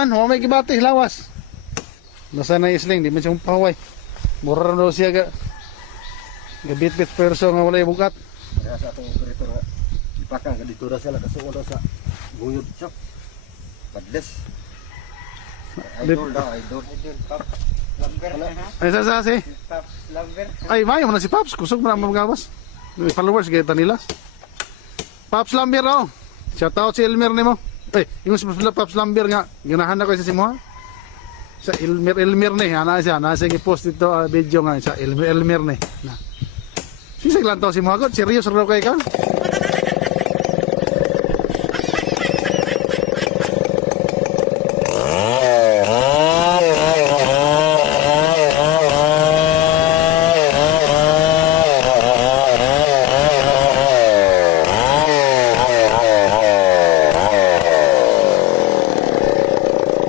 Ano, may gibati, lawas. Basta na isling, di man siya pahaway. Mura na daw siya gabit-bit perso nga wala bugat. Kaya sa atong operator nga, ipakang ka dito na sila kasunod daw sa guyod shop. Padles. Idol daw, idol. Idol, Pops. Lumber na ha? Ay, sasasi. Pops, lumber. Ay, mayo mo na si Pops. Kusog mo na magawas. May followers, gaya nila. Pops Lambir, oh. Shout out si Elmer ni mo. Ay, yung si Pops Lambir nga. Ginahan na ko sa Simuha. Sa Elmer ni. Nasa i-post dito video nga. Sa Elmer ni. Sisig lang to si Muhagot. Serious raw kayo ka.